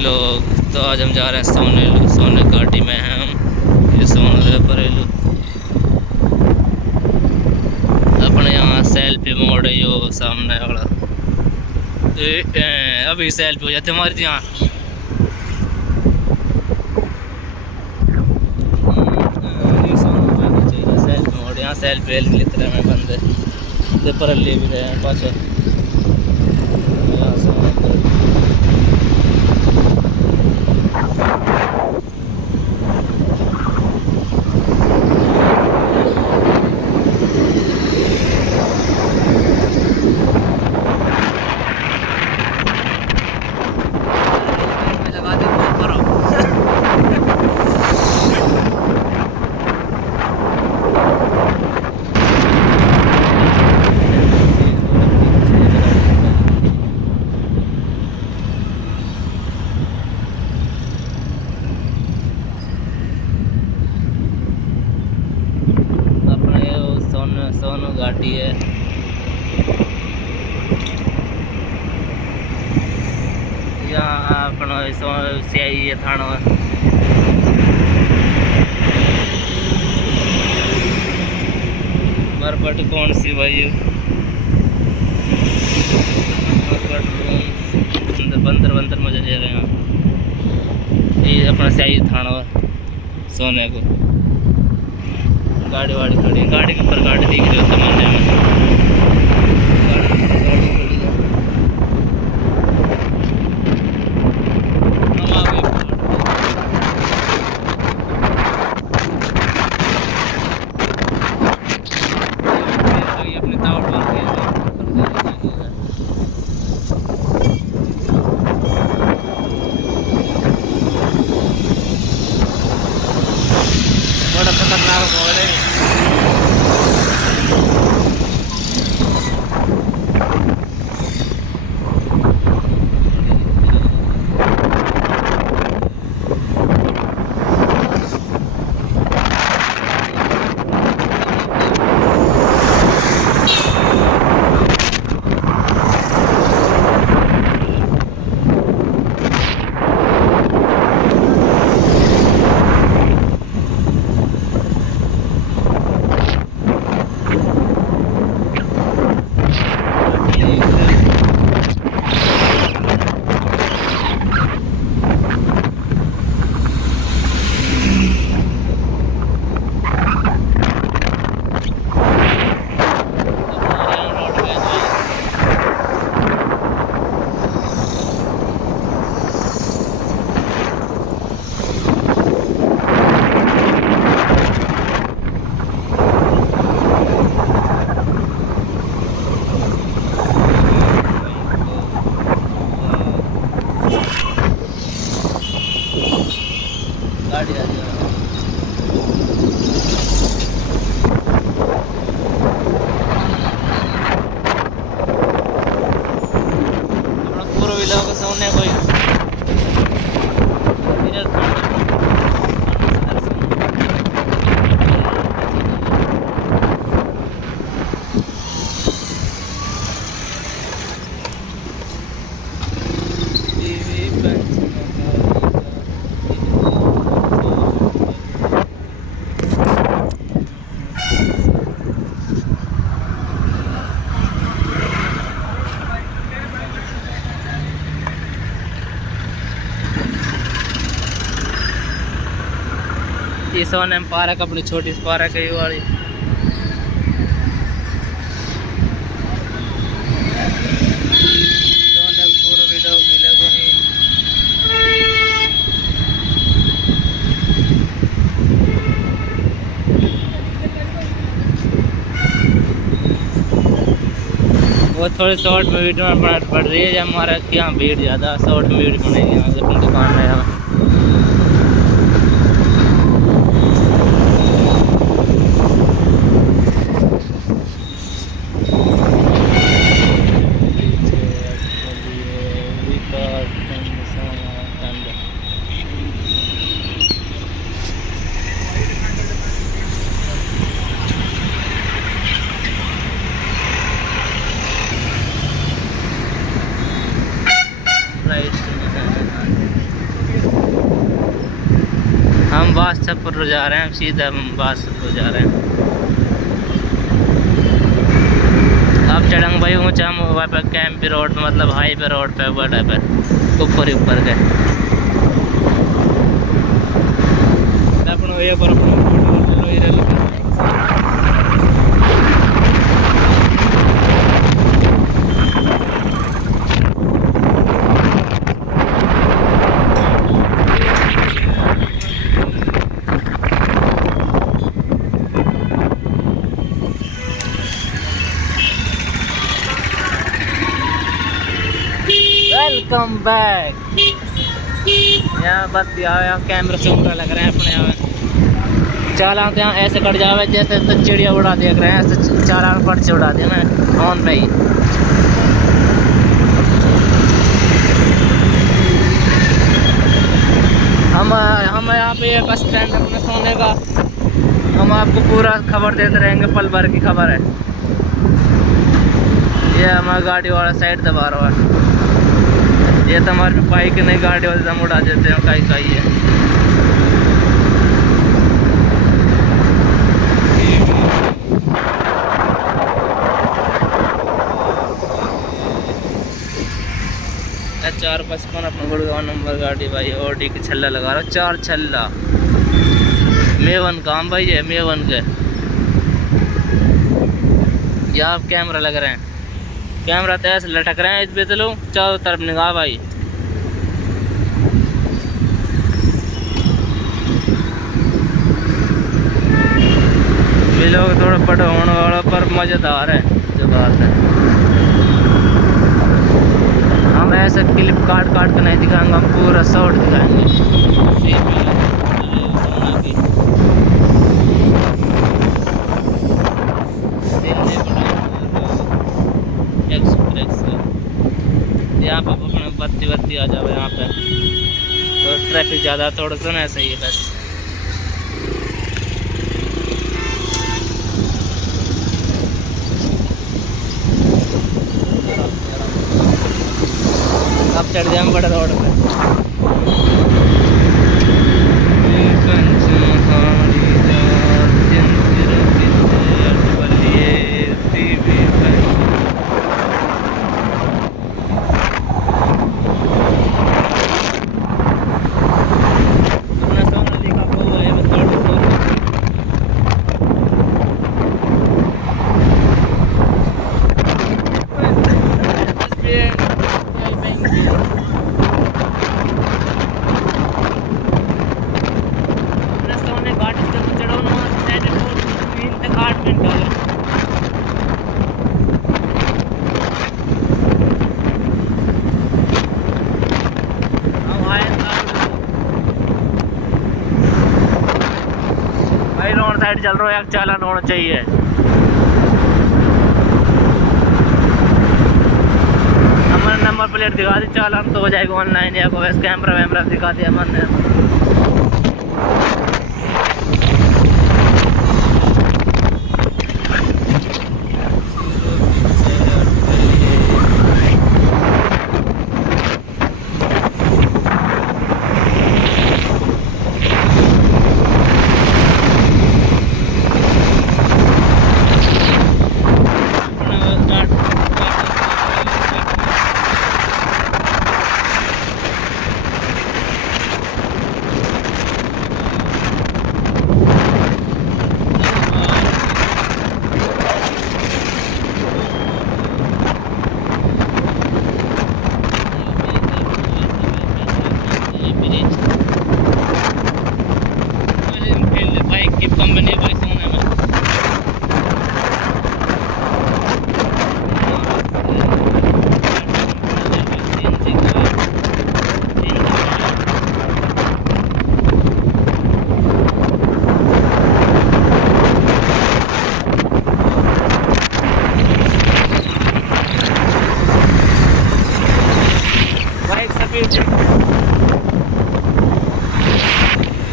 लोग। तो आज हम जा रहे हैं सोने घाटी में हैं हम। ये सोने परेलू अपने यहाँ सेल्फी मोड़ है यो सामने वाला। अभी सेल्फी हो जाते हमारे यहाँ। सेल्फी मोड़ यहाँ सेल्फी के लिए में बंद पर ले भी रहे हैं पास। सोनू घाटी है। यहाँ अपना स्याही है थाना। बरबट कौन सी भाई बंदर बंदर मजा ले रहे हैं। ये अपना स्याही थाना सोने को। गाड़ी वाड़ी खड़ी, गाड़ी के ऊपर गाड़ी दिख रही होती है अपनी तावड़ मार के बड़ा खतरनाक मोड़ है। गाड़ी आ रही है। अपना पूरा विला को सोने कोई ये सोने पार्क अपनी छोटी सी पार्क है ये वाली। सोने पूरा भी लोग मिलेगा ही। वो थोड़ी शॉर्ट में वीडियो में बढ़ रही है। जब हमारा यहाँ भीड़ ज़्यादा शॉर्ट में वीडियो बनेगी यहाँ से अपनी दुकान में यहाँ। राइट हम बादशाहपुर जा रहे हैं, सीधा हम बादशाहपुर जा रहे हैं। अब चढ़ेंगे भाई ऊँचा, हम वहाँ पर कैंप रोड पे, मतलब हाईवे रोड पे बड़ा पे ऊपर ऊपर गए ये पर वेलकम बैक। यहाँ बस यहाँ कैमरा से ऊपर लग रहे हैं अपने यहाँ चालान तो यहाँ ऐसे कट जावे जैसे तो चिड़िया उड़ा देख रहे हैं, ऐसे चालान फट से उड़ा दिया मैं ऑन पे ही। हम यहाँ पे बस स्टैंड अपने सोने का, हम आपको पूरा खबर देते रहेंगे, पल भर की खबर है। ये हमारा गाड़ी वाला साइड दबा रहा है, ये तो हमारे बाइक नहीं, गाड़ी वाले हम उड़ा देते हैं कहीं कहीं है। चार पाँच कौन अपना गुड़गांव नंबर गाड़ी भाई, ऑडी की छल्ला लगा रहा, 4 छल्ला मेवन काम भाई है, मेवन के। ये आप कैमरा लग रहे हैं, कैमरा तो ऐसे लटक रहे हैं इस पे, तो लो चारों तरफ निगाह भाई। ये लोग थोड़ा बड़ा होने वाला पर मज़ेदार है जो बात है। हम ऐसे क्लिप काट काट कर नहीं दिखाएंगे, हम पूरा शॉर्ट दिखाएंगे। एक्सप्रेस यहाँ पर अपने बत्ती आ जाओ, यहाँ पे तो ट्रैफिक ज़्यादा थोड़ा सा ना ऐसा ही है बस। अब चढ़ जाए बड़ा रोड पे। साइड चल रहा है, एक चालान होना चाहिए। हमारा नंबर प्लेट दिखा दी, चालान तो हो जाएगा ऑनलाइन, या कोई कैमरा वैमरा दिखा दिया हमने।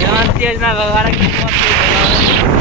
यहाँ तेज ना वगैरह